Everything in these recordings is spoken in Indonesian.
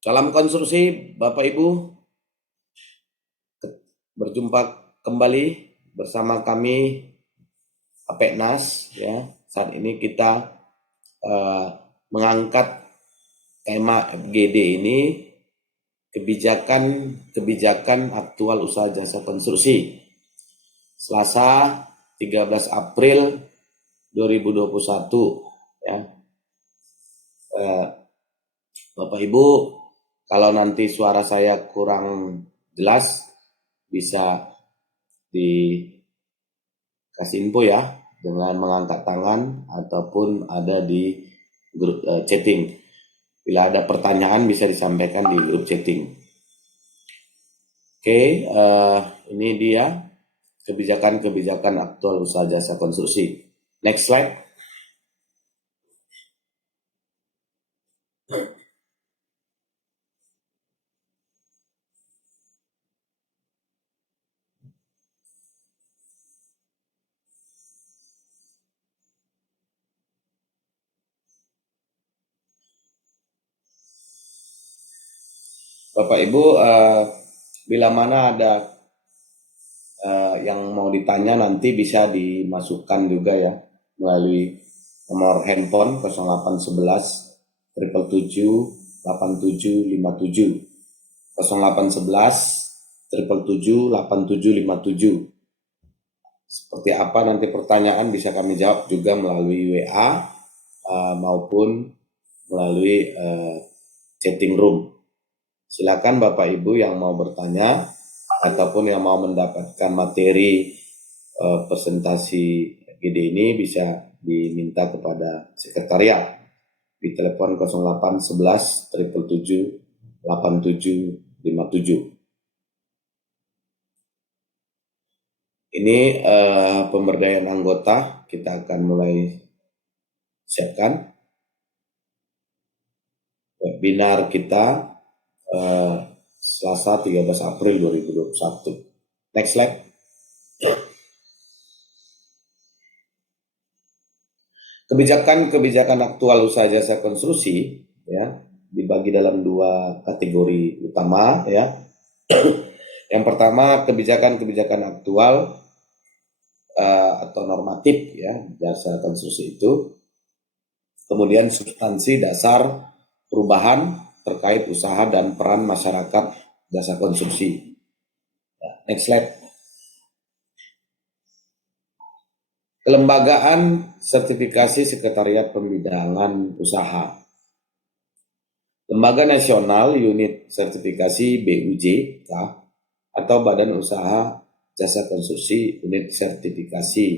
Salam konstruksi, Bapak Ibu. Berjumpa kembali bersama kami Apeknas. Ya, saat ini kita mengangkat tema FGD ini, kebijakan aktual usaha jasa konstruksi. Selasa 13 April 2021. Ya, Bapak Ibu, kalau nanti suara saya kurang jelas, bisa dikasih info ya dengan mengangkat tangan ataupun ada di grup chatting. Bila ada pertanyaan bisa disampaikan di grup chatting. Oke, ini dia kebijakan aktual usaha jasa konstruksi. Next slide. Bapak Ibu, bila mana ada yang mau ditanya nanti bisa dimasukkan juga ya melalui nomor handphone 0811 777 8757 0811 777 8757. Seperti apa nanti pertanyaan bisa kami jawab juga melalui WA maupun melalui chatting room. Silakan Bapak Ibu yang mau bertanya ataupun yang mau mendapatkan materi presentasi FGD ini bisa diminta kepada sekretariat di telepon 0811 777 8757. Ini pemberdayaan anggota kita akan mulai siapkan webinar kita Selasa 13 April 2021. Next slide. Kebijakan aktual usaha jasa konstruksi ya dibagi dalam dua kategori utama ya. Yang pertama kebijakan aktual atau normatif ya jasa konstruksi itu. Kemudian substansi dasar perubahan terkait usaha dan peran masyarakat jasa konstruksi. Next slide. Kelembagaan sertifikasi sekretariat pembidangan usaha. Lembaga Nasional Unit Sertifikasi BUJK atau Badan Usaha Jasa Konstruksi Unit Sertifikasi.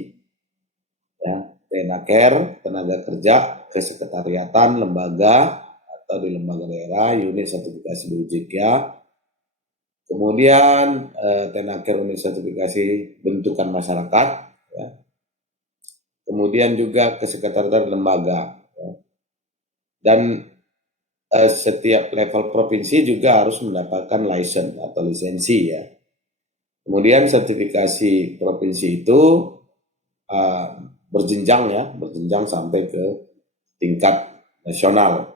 Ya, Tenaker, tenaga kerja, kesekretariatan, lembaga atau di lembaga daerah, unit sertifikasi BUJK. Kemudian Tenaker unit sertifikasi bentukan masyarakat. Ya. Kemudian juga kesekretariatan lembaga. Ya. Dan setiap level provinsi juga harus mendapatkan license atau lisensi ya. Kemudian sertifikasi provinsi itu berjenjang sampai ke tingkat nasional.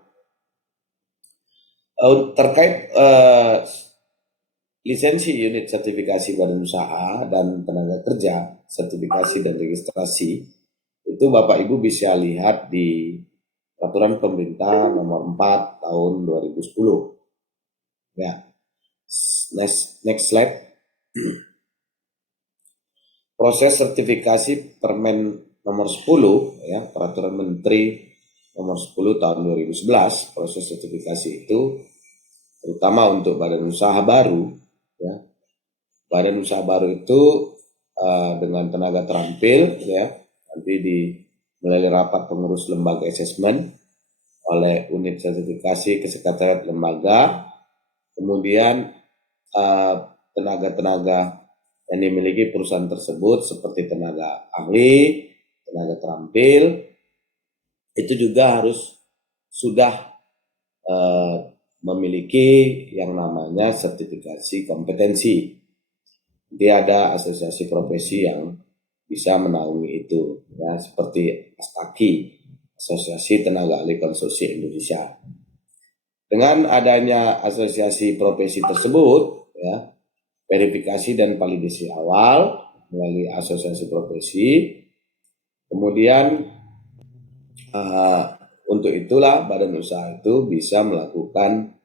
Terkait lisensi unit sertifikasi badan usaha dan tenaga kerja, sertifikasi dan registrasi, itu Bapak Ibu bisa lihat di Peraturan Pemerintah Nomor 4 Tahun 2010. Ya, next slide. Proses sertifikasi Permen Nomor 10 ya, Peraturan Menteri Nomor 10 Tahun 2011. Proses sertifikasi itu terutama untuk badan usaha baru ya. Badan usaha baru itu dengan tenaga terampil ya, nanti melalui rapat pengurus lembaga asesmen oleh unit sertifikasi kesekretariat lembaga, kemudian tenaga-tenaga yang dimiliki perusahaan tersebut seperti tenaga ahli, tenaga terampil, itu juga harus sudah memiliki yang namanya sertifikasi kompetensi. Jadi ada asosiasi profesi yang bisa menaungi itu, ya, seperti ASTAKI, Asosiasi Tenaga Ahli Konstruksi Indonesia. Dengan adanya asosiasi profesi tersebut, ya, verifikasi dan validasi awal melalui asosiasi profesi, kemudian untuk itulah badan usaha itu bisa melakukan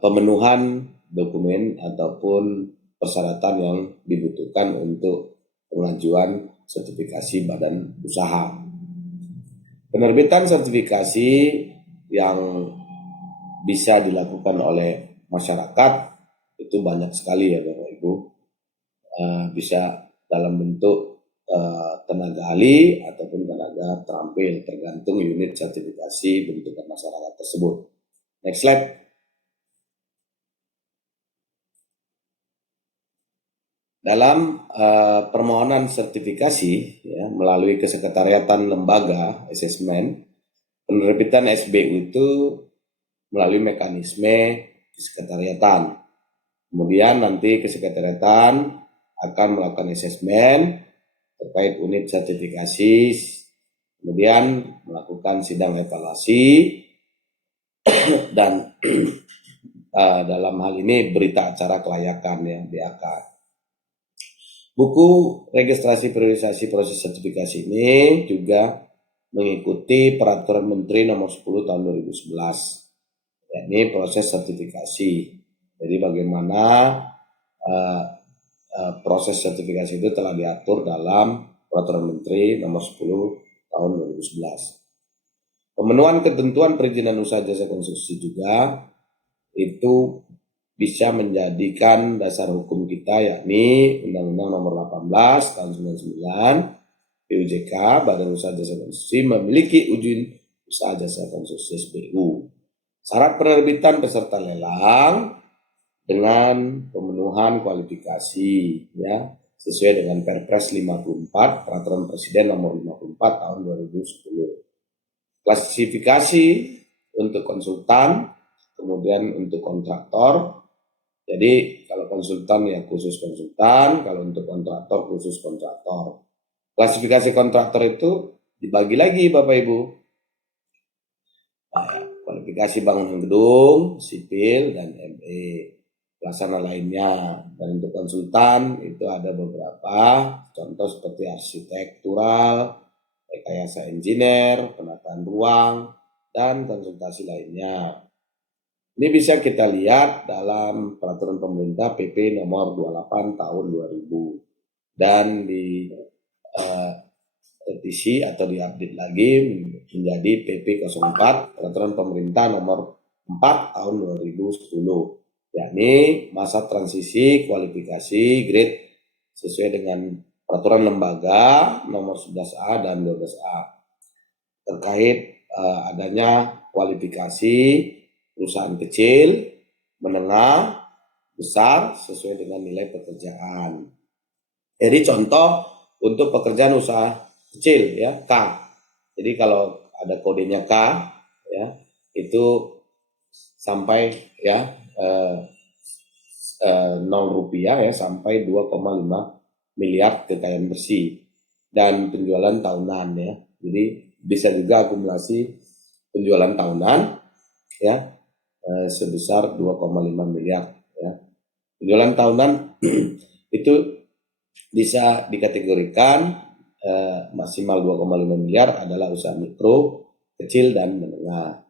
pemenuhan dokumen ataupun persyaratan yang dibutuhkan untuk pengajuan sertifikasi badan usaha. Penerbitan sertifikasi yang bisa dilakukan oleh masyarakat itu banyak sekali ya Bapak Ibu. Bisa dalam bentuk tenaga ahli ataupun tenaga terampil, tergantung unit sertifikasi bentukan masyarakat tersebut. Next slide. Dalam permohonan sertifikasi ya, melalui kesekretariatan lembaga asesmen, penerbitan SBU itu melalui mekanisme kesekretariatan. Kemudian nanti kesekretariatan akan melakukan asesmen terkait unit sertifikasi, kemudian melakukan sidang evaluasi, dan dalam hal ini berita acara kelayakan ya, BAK. Buku registrasi priorisasi proses sertifikasi ini juga mengikuti Peraturan Menteri Nomor 10 Tahun 2011, yakni proses sertifikasi. Jadi bagaimana proses sertifikasi itu telah diatur dalam Peraturan Menteri Nomor 10 Tahun 2011. Pemenuhan ketentuan perizinan usaha jasa konstruksi juga itu bisa menjadikan dasar hukum kita, yakni Undang-Undang Nomor 18 Tahun 99, PUJK, Badan Usaha Jasa Konstruksi memiliki izin usaha jasa konstruksi SBU. Syarat penerbitan peserta lelang dengan pemenuhan kualifikasi ya sesuai dengan Perpres 54 Peraturan Presiden Nomor 54 Tahun 2010. Klasifikasi untuk konsultan, kemudian untuk kontraktor. Jadi kalau konsultan ya khusus konsultan, kalau untuk kontraktor khusus kontraktor. Klasifikasi kontraktor itu dibagi lagi Bapak Ibu. Kualifikasi bangunan gedung, sipil, dan ME. Pelaksana lainnya. Dan untuk konsultan itu ada beberapa contoh seperti arsitektural, rekayasa engineer, penataan ruang, dan konsultasi lainnya. Ini bisa kita lihat dalam peraturan pemerintah PP nomor 28 tahun 2000 dan di revisi atau diupdate lagi menjadi PP 04 peraturan pemerintah nomor 4 tahun 2010, yakni masa transisi kualifikasi grade sesuai dengan peraturan lembaga nomor 11A dan 12A terkait adanya kualifikasi perusahaan kecil, menengah, besar sesuai dengan nilai pekerjaan. Jadi contoh untuk pekerjaan usaha kecil ya K. Jadi kalau ada kodenya K ya itu sampai ya 0 rupiah ya sampai 2,5 miliar kekayaan bersih dan penjualan tahunan ya. Jadi bisa juga akumulasi penjualan tahunan ya sebesar 2,5 miliar ya. Penjualan tahunan itu bisa dikategorikan maksimal 2,5 miliar adalah usaha mikro, kecil, dan menengah.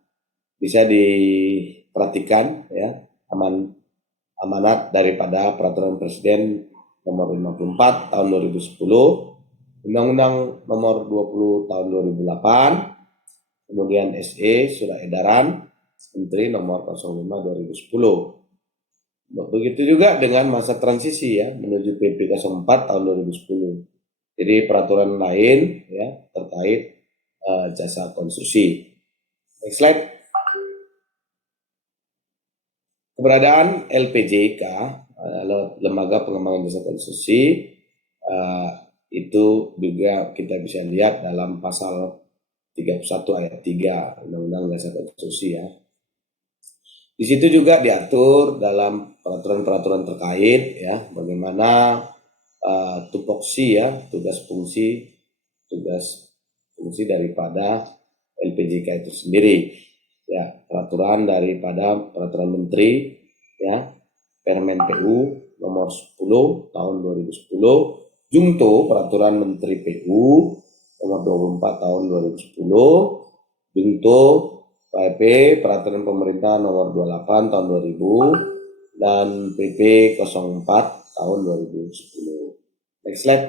Bisa diperhatikan ya amanat daripada Peraturan Presiden Nomor 54 Tahun 2010, Undang-Undang Nomor 20 Tahun 2008, kemudian SE Surat Edaran Menteri Nomor 05 2010. Begitu juga dengan masa transisi ya menuju PP 04 tahun 2010. Jadi peraturan lain ya terkait jasa konstruksi. Next slide. Keberadaan LPJK Lembaga Pengembangan Jasa Konstruksi itu juga kita bisa lihat dalam pasal 31 ayat 3 Undang-Undang Jasa Konstruksi ya. Di situ juga diatur dalam peraturan-peraturan terkait ya bagaimana tupoksi ya tugas fungsi daripada LPJK itu sendiri. ya peraturan daripada peraturan menteri ya Permen PU nomor 10 tahun 2010, Jungto peraturan menteri PU nomor 24 tahun 2010, Jungto PP peraturan pemerintah nomor 28 tahun 2000 dan PP 04 tahun 2010. Next slide.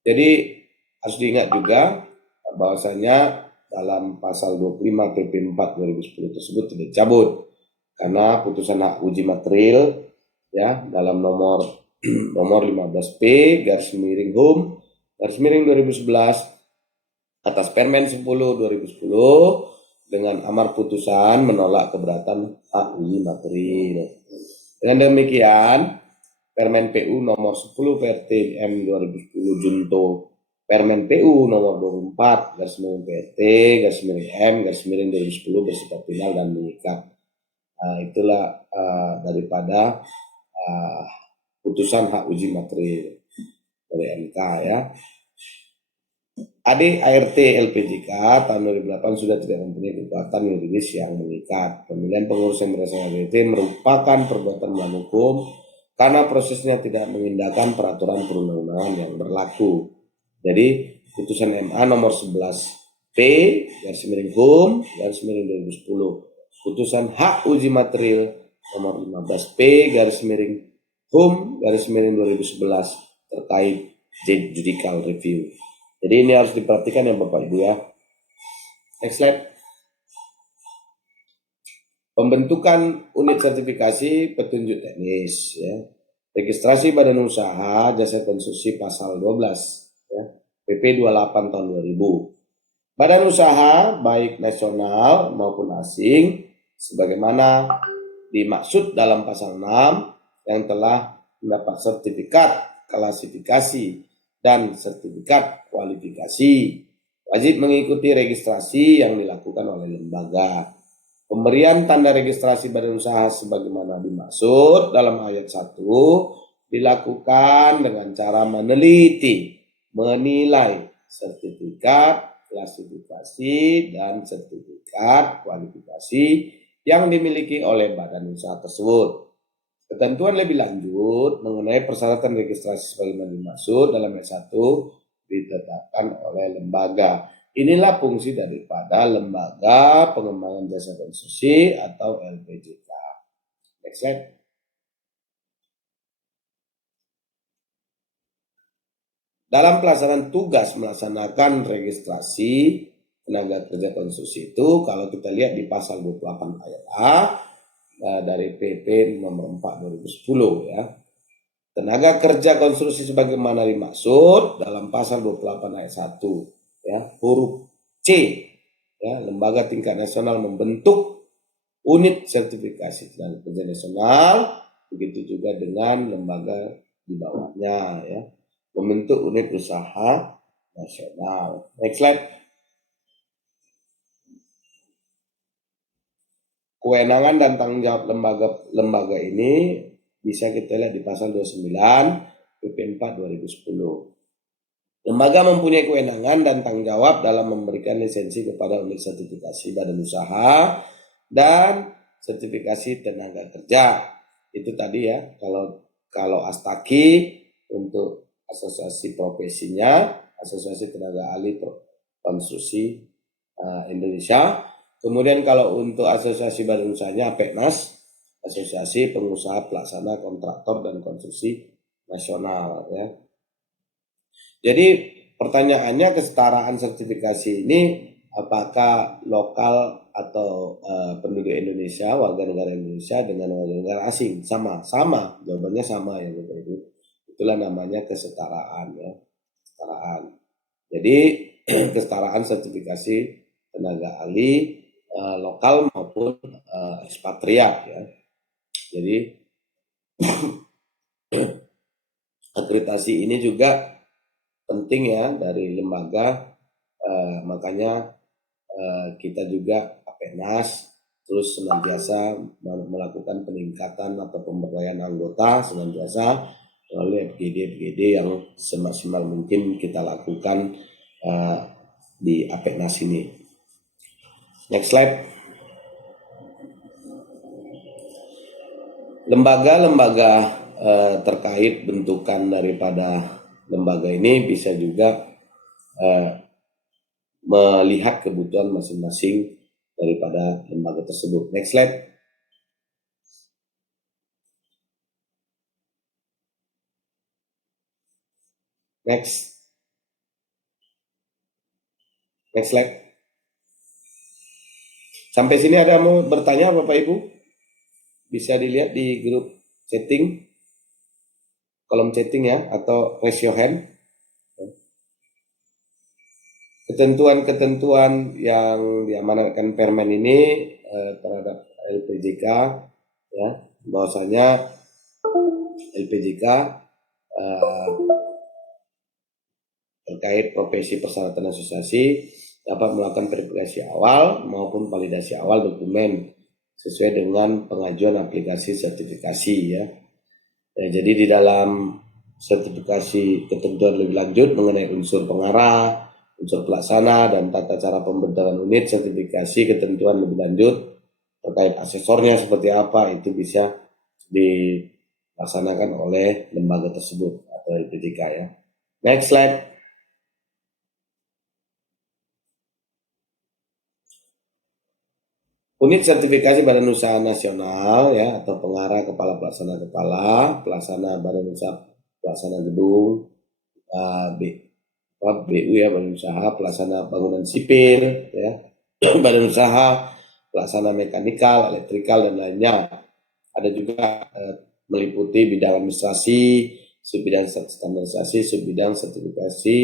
Jadi harus diingat juga bahwasanya dalam pasal 25 PP 4 2010 tersebut tidak dicabut karena putusan hak uji material ya dalam nomor 15P garis miring HUM garis miring 2011 atas Permen 10 2010 dengan amar putusan menolak keberatan hak uji material. Dengan demikian Permen PU nomor 10 PRT M 2010 Junto Permen PU nomor 24 garis miring PRT garis miring M garis miring 2010 bersifat final dan mengikat. Itulah daripada putusan hak uji material oleh MK ya. ADART LPJK tahun 2008 sudah tidak mempunyai kekuatan yuridis yang mengikat. Pemilihan pengurus yang berdasarkan ADART merupakan perbuatan melawan hukum karena prosesnya tidak mengindahkan peraturan perundang-undangan yang berlaku. Jadi putusan MA nomor 11P garis miring HUM garis miring 2010, putusan hak uji material nomor 15P garis miring HUM garis miring 2011 terkait judicial review. Jadi ini harus diperhatikan ya Bapak Ibu ya. Next slide. Pembentukan unit sertifikasi petunjuk teknis ya. Registrasi badan usaha jasa konstruksi pasal 12 ya. PP 28 tahun 2000. Badan usaha baik nasional maupun asing sebagaimana dimaksud dalam pasal 6 yang telah mendapat sertifikat klasifikasi dan sertifikat kualifikasi wajib mengikuti registrasi yang dilakukan oleh lembaga. Pemberian tanda registrasi badan usaha sebagaimana dimaksud dalam ayat 1 dilakukan dengan cara meneliti, menilai sertifikat, klasifikasi, dan sertifikat kualifikasi yang dimiliki oleh badan usaha tersebut. Ketentuan lebih lanjut mengenai persyaratan registrasi sebagaimana dimaksud dalam ayat 1 ditetapkan oleh lembaga. Inilah fungsi daripada Lembaga Pengembangan Jasa Konstruksi atau LPJK. Next slide. Dalam pelaksanaan tugas melaksanakan registrasi tenaga kerja konstruksi itu, kalau kita lihat di pasal 28 ayat A dari PP nomor 4 2010 ya. Tenaga kerja konstruksi sebagaimana dimaksud dalam pasal 28 ayat 1 ya, huruf C ya, lembaga tingkat nasional membentuk unit sertifikasi tenaga kerja nasional, begitu juga dengan lembaga di bawahnya ya, membentuk unit usaha nasional. Next slide. Kewenangan dan tanggung jawab lembaga ini bisa kita lihat di pasal 29 PP 4 2010. Lembaga mempunyai kewenangan dan tanggung jawab dalam memberikan lisensi kepada unit sertifikasi badan usaha dan sertifikasi tenaga kerja. Itu tadi ya, kalau Astaki untuk asosiasi profesinya, asosiasi tenaga ahli konstruksi Indonesia. Kemudian kalau untuk asosiasi badan usahanya APEKNAS, Asosiasi Pengusaha Pelaksana Kontraktor dan Konstruksi Nasional ya. Jadi pertanyaannya kesetaraan sertifikasi ini apakah lokal atau penduduk Indonesia, warga negara Indonesia dengan warga negara asing? Sama, jawabannya sama ya Bapak Ibu. Itulah namanya kesetaraan ya, kesetaraan. Jadi kesetaraan sertifikasi tenaga ahli lokal maupun ekspatriat ya. Jadi akreditasi ini juga penting ya dari lembaga, makanya kita juga APENAS terus senantiasa melakukan peningkatan atau pemberdayaan anggota senantiasa melalui FGD yang semaksimal mungkin kita lakukan di APEKNAS ini. Next slide. Lembaga-lembaga terkait bentukan daripada lembaga ini bisa juga melihat kebutuhan masing-masing daripada lembaga tersebut. Next slide. Next slide. Sampai sini ada mau bertanya Bapak Ibu? Bisa dilihat di grup chatting, kolom chatting ya, atau raise your hand. Ketentuan-ketentuan yang diamanatkan Permen ini terhadap LPJK ya, bahwasanya LPJK terkait profesi persyaratan asosiasi dapat melakukan verifikasi awal maupun validasi awal dokumen sesuai dengan pengajuan aplikasi sertifikasi ya. Jadi di dalam sertifikasi ketentuan lebih lanjut mengenai unsur pengarah, unsur pelaksana, dan tata cara pembentukan unit sertifikasi ketentuan lebih lanjut terkait asesornya seperti apa, itu bisa dilaksanakan oleh lembaga tersebut atau LPJK ya. Next slide. Unit sertifikasi Badan Usaha Nasional ya, atau pengarah, kepala pelaksana Badan Usaha, pelaksana gedung, BU ya, Badan Usaha Pelaksana Bangunan Sipil ya, Badan Usaha Pelaksana Mekanikal, Elektrikal, dan lainnya. Ada juga meliputi bidang administrasi, subbidang standarisasi, subbidang sertifikasi,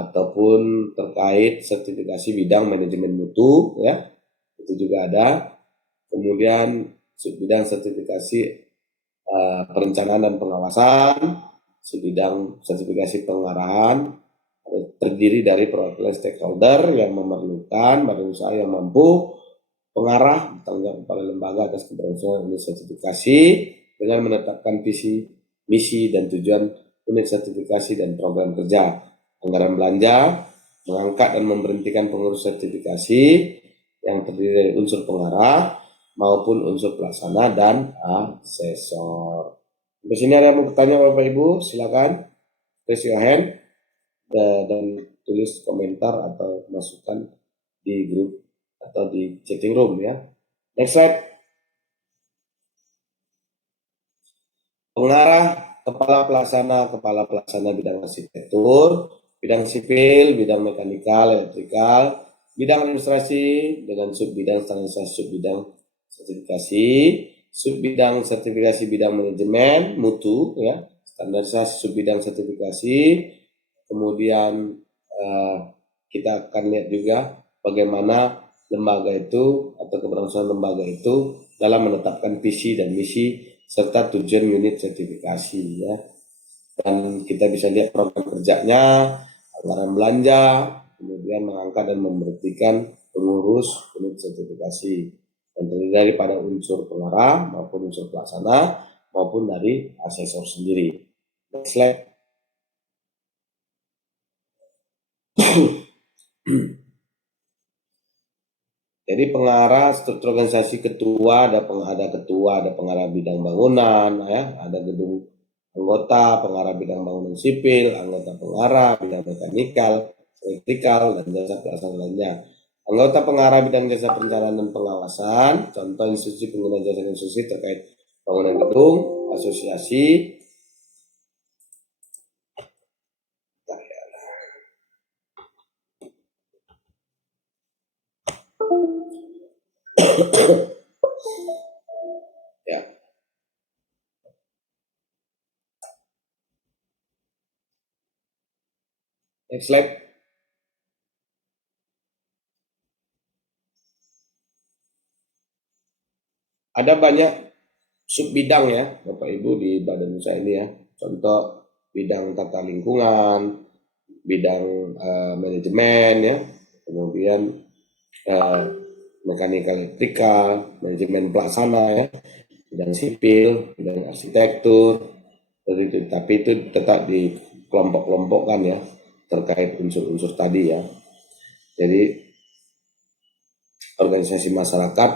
ataupun terkait sertifikasi bidang manajemen mutu ya, itu juga ada. Kemudian subbidang sertifikasi perencanaan dan pengawasan, subbidang sertifikasi pengarahan, terdiri dari perwakilan stakeholder yang memerlukan badan usaha yang mampu, pengarah tanggung jawab kepala lembaga atas keberlangsungan unit sertifikasi dengan menetapkan visi, misi, dan tujuan unit sertifikasi dan program kerja, anggaran belanja, mengangkat dan memberhentikan pengurus sertifikasi yang terdiri dari unsur pengarah maupun unsur pelaksana dan asesor. Di sini ada yang mau bertanya Bapak Ibu, silakan raise your hand dan tulis komentar atau masukan di grup atau di chatting room ya. Next slide. Pengarah, kepala pelaksana bidang arsitektur, bidang sipil, bidang mekanikal, elektrikal, bidang administrasi dengan subbidang standarisasi, subbidang sertifikasi, subbidang sertifikasi bidang manajemen mutu ya, standarisasi subbidang sertifikasi. Kemudian kita akan lihat juga bagaimana lembaga itu atau keberlangsungan lembaga itu dalam menetapkan visi dan misi serta tujuan unit sertifikasi ya. Dan kita bisa lihat program kerjanya, anggaran belanja, kemudian mengangkat dan memberhentikan pengurus unit sertifikasi yang terdiri daripada unsur pengarah maupun unsur pelaksana maupun dari asesor sendiri. Next slide. Jadi pengarah struktur organisasi ketua, ada ketua, ada pengarah bidang bangunan, ya, ada gedung anggota, pengarah bidang bangunan sipil, anggota pengarah bidang mekanikal, elektrikal, dan jasa pelaksana lainnya. Anggota pengarah bidang jasa perencanaan dan pengawasan, contoh institusi pengguna jasa institusi terkait bangunan gedung, asosiasi, ya. Next slide. Ada banyak subbidang ya Bapak Ibu di badan usaha ini ya. Contoh bidang tata lingkungan, bidang manajemen ya, kemudian mekanikal elektrikal, manajemen pelaksana ya, bidang sipil, bidang arsitektur, tapi itu tetap dikelompok-kelompokkan ya. terkait unsur-unsur tadi ya. Jadi organisasi masyarakat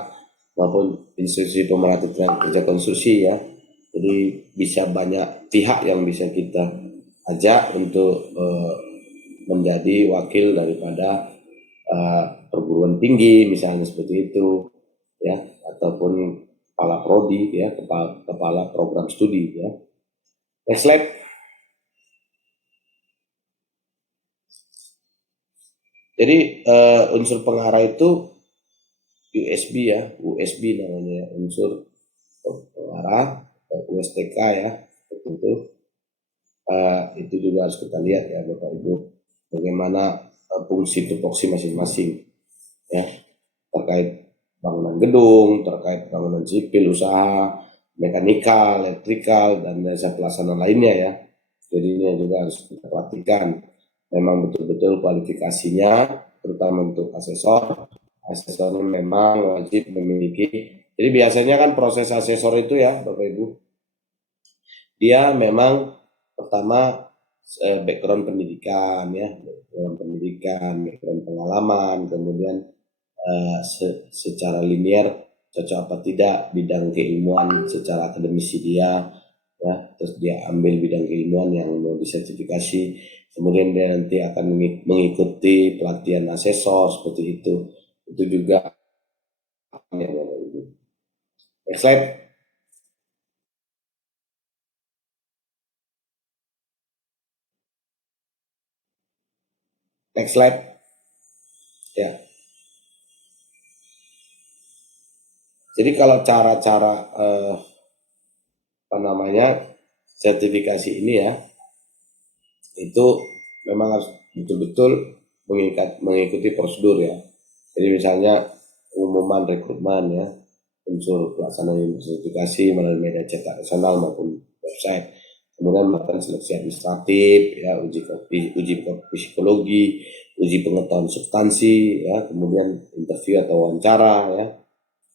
maupun institusi pemerhati tenaga kerja konstruksi ya. Jadi bisa banyak pihak yang bisa kita ajak untuk menjadi wakil daripada perguruan tinggi misalnya seperti itu ya, ataupun kepala prodi ya, kepala program studi ya. Next slide. Jadi unsur pengarah itu USB ya, USB namanya unsur pengarah, USTK ya, itu juga harus kita lihat ya Bapak Ibu, bagaimana fungsi tupoksi masing-masing ya, terkait bangunan gedung, terkait bangunan sipil, usaha, mekanikal, elektrikal, dan jasa pelaksana lainnya ya. Jadi ini juga harus kita perhatikan, memang betul-betul kualifikasinya, terutama untuk asesornya memang wajib memiliki. Jadi biasanya kan proses asesor itu ya Bapak Ibu, dia memang pertama background pendidikan ya, background pengalaman, kemudian secara linear cocok apa tidak bidang keilmuan secara akademisi dia ya, terus dia ambil bidang keilmuan yang mau disertifikasi, kemudian dia nanti akan mengikuti pelatihan asesor seperti itu juga ya, next slide. Next slide. Ya. Jadi kalau cara-cara sertifikasi ini ya, itu memang harus betul-betul mengikuti prosedur ya. Jadi misalnya pengumuman rekrutmen ya, unsur pelaksanaan sertifikasi melalui media cetak nasional maupun website. Kemudian melakukan seleksi administratif ya, uji psikologi, uji pengetahuan substansi ya, kemudian interview atau wawancara ya.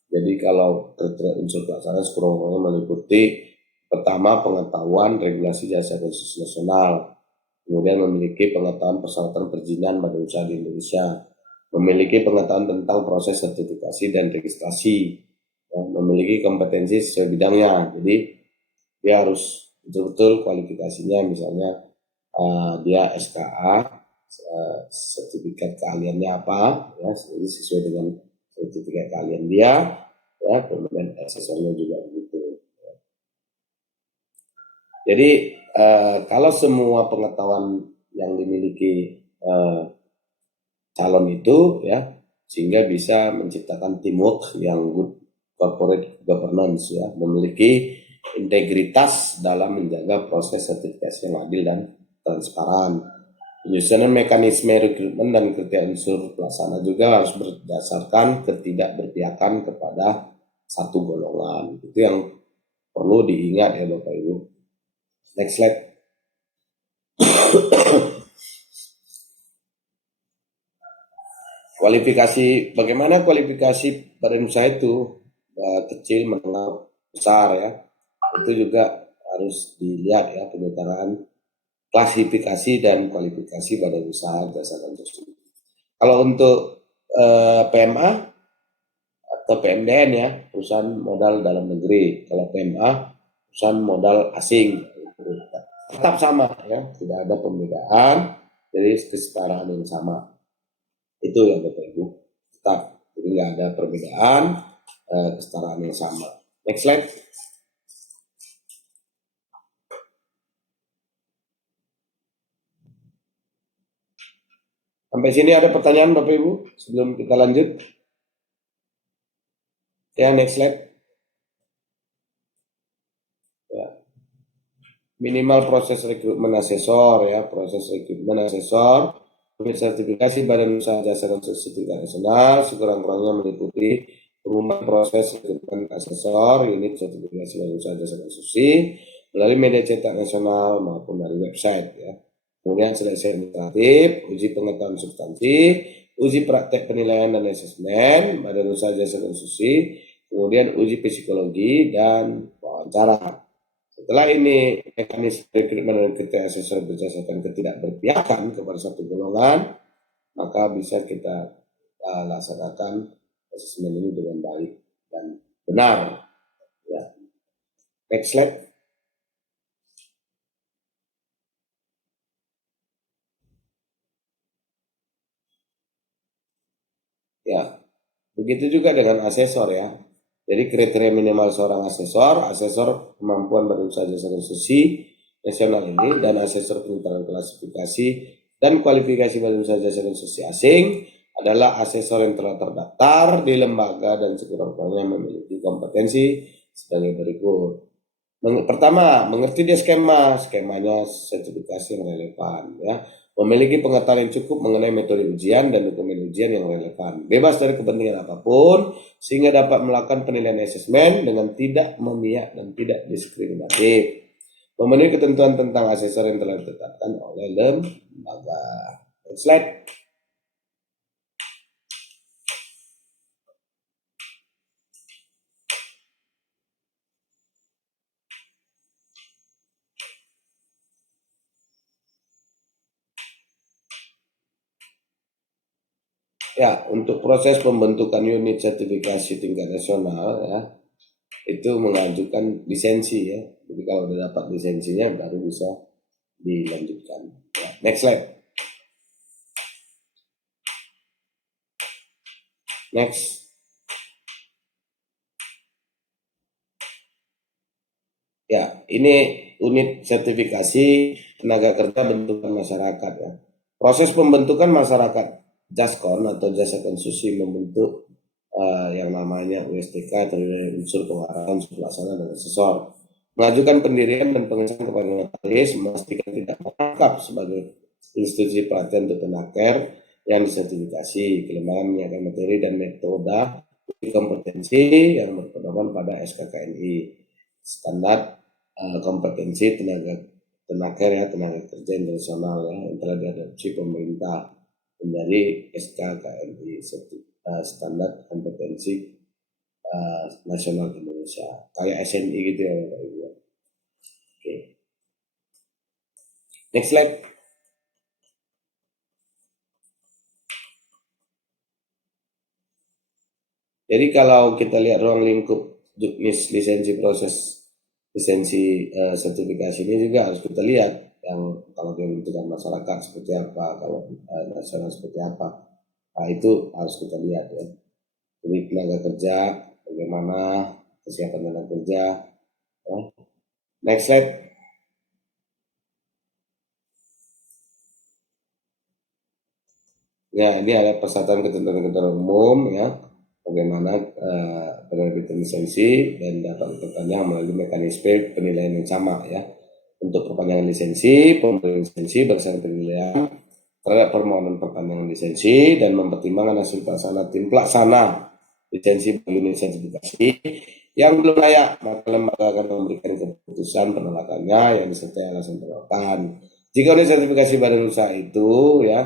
Jadi kalau kriteria unsur pelaksana sekurang-kurangnya meliputi pertama pengetahuan regulasi jasa konstruksi nasional, kemudian memiliki pengetahuan persyaratan perizinan badan usaha di Indonesia, memiliki pengetahuan tentang proses sertifikasi dan registrasi, ya, memiliki kompetensi sesuai bidangnya. Jadi dia harus betul-betul kualifikasinya, misalnya dia SKA, sertifikat keahliannya apa, ya, sesuai dengan sertifikat keahlian dia, ya, kemudian asesornya juga begitu. Jadi kalau semua pengetahuan yang dimiliki calon itu ya, sehingga bisa menciptakan teamwork yang good corporate governance ya, memiliki integritas dalam menjaga proses sertifikasi yang adil dan transparan. Penyusunan mekanisme rekrutmen dan kriteria unsur pelaksana juga harus berdasarkan ketidakberpihakan kepada satu golongan. Itu yang perlu diingat ya Bapak Ibu. Next slide. Kualifikasi, bagaimana kualifikasi badan usaha itu kecil, menengah, besar ya. Itu juga harus dilihat ya, penyetaraan klasifikasi dan kualifikasi badan usaha jasa konstruksi. Kalau untuk PMA atau PMDN ya, perusahaan modal dalam negeri. Kalau PMA, perusahaan modal asing. Tetap sama ya, tidak ada pembedaan, jadi kesetaraan yang sama. Itu yang Bapak Ibu, tetap jadi nggak ada perbedaan, kesetaraan yang sama. Next slide. Sampai sini ada pertanyaan Bapak Ibu sebelum kita lanjut? Ya, next slide. Ya. Minimal proses rekrutmen asesor ya, proses rekrutmen asesor, sertifikasi badan usaha jasa konstruksi tingkat nasional sekurang-kurangnya meliputi pengumuman proses rekrutmen asesor, unit sertifikasi badan usaha jasa konstruksi melalui media cetak nasional maupun dari website ya. Kemudian seleksi administratif, uji pengetahuan substansi, uji praktek penilaian dan asesmen badan usaha jasa konstruksi, kemudian uji psikologi dan wawancara. Setelah ini mekanisme rekrutmen dan kriteria asesor berdasarkan ketidakberpihakan kepada satu golongan, maka bisa kita laksanakan asesmen ini dengan baik dan benar. Ya. Next slide. Ya, begitu juga dengan asesor ya. Jadi kriteria minimal seorang asesor kemampuan berusaha jasa konstruksi nasional ini, dan asesor penentuan klasifikasi dan kualifikasi berusaha jasa konstruksi asing adalah asesor yang telah terdaftar di lembaga dan sekurang-kurangnya memiliki kompetensi sebagai berikut. Pertama, mengerti dia skemanya sertifikasi yang relevan ya. Memiliki pengetahuan yang cukup mengenai metode ujian dan dokumen ujian yang relevan, bebas dari kepentingan apapun, sehingga dapat melakukan penilaian asesmen dengan tidak memihak dan tidak diskriminatif. Memenuhi ketentuan tentang asesor yang telah ditetapkan oleh lembaga. Slide. Ya, untuk proses pembentukan unit sertifikasi tingkat nasional ya, itu mengajukan lisensi ya. Jadi kalau sudah dapat lisensinya baru bisa dilanjutkan. Ya, next slide. Next. Ya, ini unit sertifikasi tenaga kerja bentukan masyarakat ya. Proses pembentukan masyarakat Jaskon atau jasa konstruksi membentuk yang namanya USTK terdiri dari unsur pengarahan, unsur pelaksana, dan asesor. Mengajukan pendirian dan pengesahan kepada notaris, memastikan tidak merangkap sebagai institusi pelatihan untuk tenaker yang disertifikasi, kelembagaan menyiapkan materi dan metode kompetensi yang berpedoman pada SKKNI, standar kompetensi tenaker ya, tenaga kerja internasional ya, yang telah diadopsi pemerintah menjadi SKKNI, standar kompetensi nasional Indonesia, kayak SNI gitu ya Bapak Ibu. Oke. Next slide. Jadi kalau kita lihat ruang lingkup juknis lisensi proses lisensi sertifikasi ini juga harus kita lihat yang kalau pembentukan masyarakat seperti apa, kalau nasional seperti apa. Nah, itu harus kita lihat ya. Jadi tenaga kerja, bagaimana kesiapan tenaga kerja. Ya. Next slide. Ya, ini ada persyaratan ketentuan umum ya, bagaimana penerbitan lisensi dan dapat diperpanjang melalui mekanisme penilaian yang sama ya. Untuk perpanjangan lisensi, pemberian lisensi berdasarkan penilaian terhadap permohonan perpanjangan lisensi dan mempertimbangkan hasil pelaksana tim pelaksana lisensi unit sertifikasi yang belum layak, maka lembaga akan memberikan keputusan penolakannya yang disertai alasan penolakan. Jika unit sertifikasi badan usaha itu ya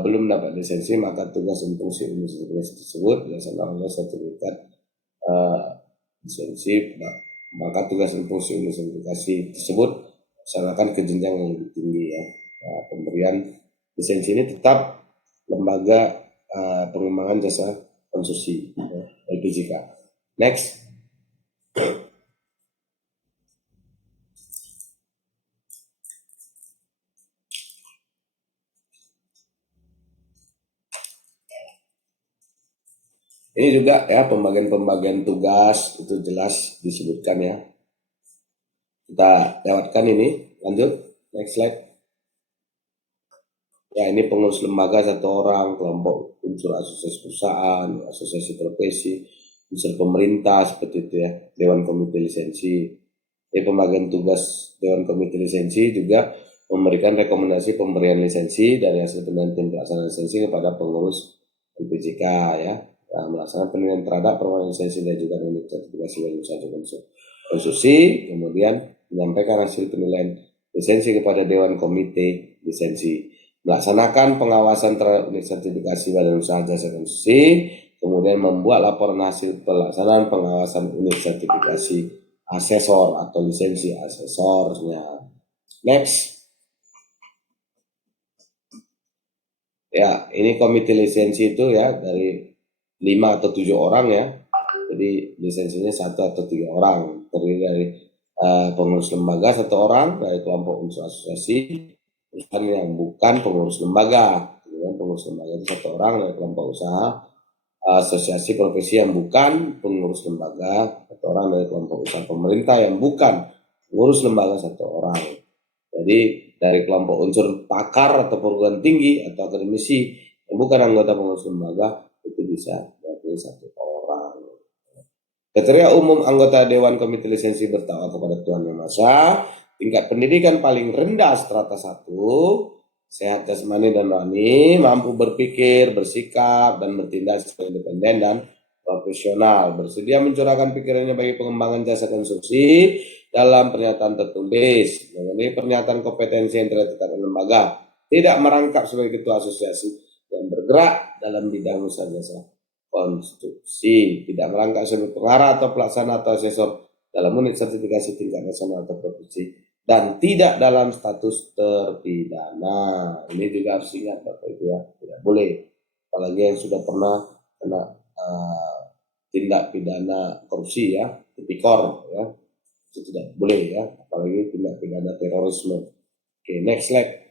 belum dapat lisensi, maka tugas dan fungsi unit sertifikasi tersebut dilaksanakan oleh sertifikat lisensi, maka tugas dan fungsi unit sertifikasi tersebut dilaksanakan ke jenjang yang lebih tinggi ya. Nah, pemberian lisensi ini tetap lembaga pengembangan jasa konstruksi ya, LPJK. Next. Ini juga ya pembagian tugas itu jelas disebutkan ya. Kita lewatkan ini, lanjut next slide. Ya, ini pengurus lembaga 1 orang, kelompok unsur asosiasi perusahaan, asosiasi profesi, unsur pemerintah seperti itu ya, dewan komite lisensi. Jadi pembagian tugas dewan komite lisensi juga memberikan rekomendasi pemberian lisensi dari hasil penilaian tim pelaksana lisensi kepada pengurus LPJK ya. Nah, melaksanakan penilaian terhadap permohonan lisensi dan juga unit sertifikasi bagi usaha konstruksi, kemudian menyampaikan hasil penilaian lisensi kepada Dewan Komite Lisensi, melaksanakan pengawasan terhadap unit sertifikasi badan usaha jasa konstruksi, kemudian membuat laporan hasil pelaksanaan pengawasan unit sertifikasi asesor atau lisensi asesornya. Next. Ya, ini komite lisensi itu ya dari 5 atau 7 orang ya. Jadi lisensinya 1 atau 3 orang. Terdiri dari pengurus lembaga 1 orang, dari kelompok unsur asosiasi, perusahaan yang bukan pengurus lembaga. Pengurus lembaga itu 1 orang, dari kelompok usaha, asosiasi profesi yang bukan pengurus lembaga 1 orang, dari kelompok usaha pemerintah yang bukan pengurus lembaga 1 orang. Jadi dari kelompok unsur pakar atau perguruan tinggi atau akademisi yang bukan anggota pengurus lembaga itu bisa mewakili 1 orang. Kriteria umum anggota Dewan Komite Lisensi bertakwa kepada Tuhan Yang Maha Esa, tingkat pendidikan paling rendah strata 1, sehat jasmani dan rohani, mampu berpikir, bersikap, dan bertindak secara independen dan profesional, bersedia mencurahkan pikirannya bagi pengembangan jasa konstruksi dalam pernyataan tertulis, mengenai pernyataan kompetensi yang telah ditetapkan lembaga, tidak merangkap sebagai ketua asosiasi yang bergerak dalam bidang usaha jasa konstruksi, tidak merangkap sebagai pengarah atau pelaksana atau asesor dalam unit sertifikasi tingkat nasional atau provinsi, dan tidak dalam status terpidana. Ini juga harus ingat Bapak Ibu ya, tidak boleh, apalagi yang sudah pernah kena tindak pidana korupsi ya, tipikor ya, itu tidak boleh ya, apalagi tindak pidana terorisme. Oke, next slide.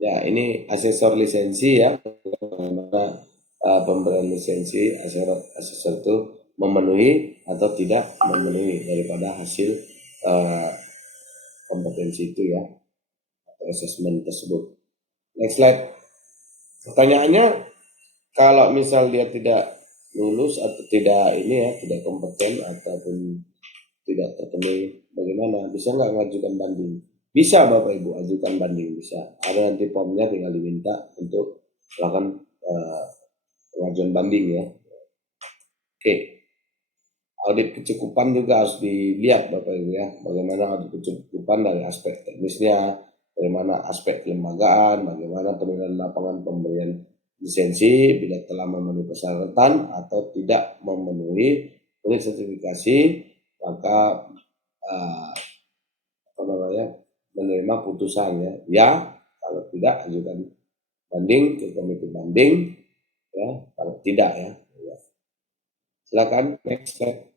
Ya, ini asesor lisensi ya, bagaimana pemberian lisensi asesor itu memenuhi atau tidak memenuhi daripada hasil kompetensi itu ya, atau asesmen tersebut. Next slide. Pertanyaannya, kalau misal dia tidak lulus atau tidak ini ya, tidak kompeten ataupun tidak terpenuhi, bagaimana? Bisa nggak mengajukan banding? Bisa Bapak Ibu, ajukan banding, bisa. Ada nanti formnya, tinggal diminta untuk melakukan pengajuan banding ya. Oke. Audit kecukupan juga harus dilihat Bapak Ibu ya, bagaimana audit kecukupan dari aspek teknisnya, bagaimana aspek kelembagaan, bagaimana penilaian lapangan pemberian lisensi bila telah memenuhi persyaratan atau tidak memenuhi unit sertifikasi, maka menerima putusannya ya, kalau tidak ajukan banding ke komite banding ya, kalau tidak ya. Silakan next slide.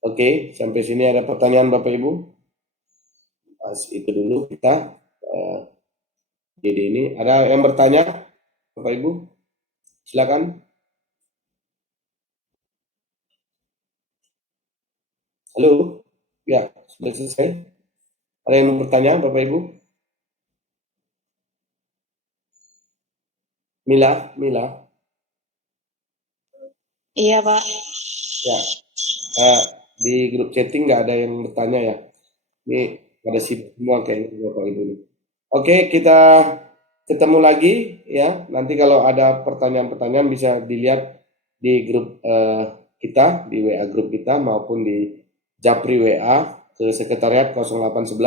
Oke, sampai sini ada pertanyaan Bapak Ibu? Itu dulu kita jadi ini ada yang bertanya Bapak Ibu? Silakan. Halo, ya sudah selesai. Ada yang mau bertanya Bapak Ibu? Mila. Iya Pak. Ya, di grup chatting nggak ada yang bertanya ya. Ini pada sibuk semua kayaknya Bapak Ibu. Oke, kita ketemu lagi ya. Nanti kalau ada pertanyaan-pertanyaan bisa dilihat di grup kita, di WA grup kita maupun di Japri WA ke sekretariat 0811